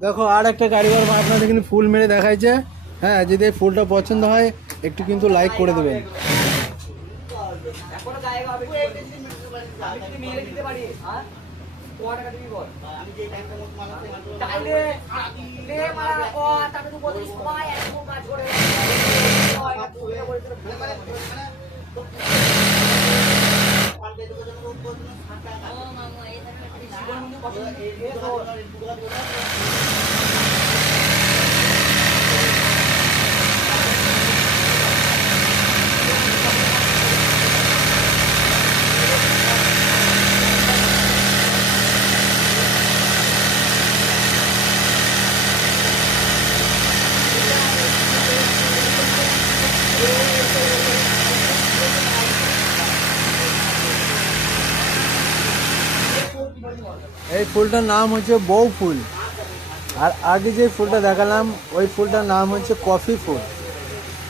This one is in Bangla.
দেখো আর একটা কারিগর আপনাদের কিন্তু ফুল মেরে দেখাইছে। হ্যাঁ, যদি এই ফুলটা পছন্দ হয় একটু কিন্তু লাইক করে দেবেন। এই ফুলটার নাম হচ্ছে বউ ফুল। আর আগে যে ফুলটা দেখালাম ওই ফুলটার নাম হচ্ছে কফি ফুল।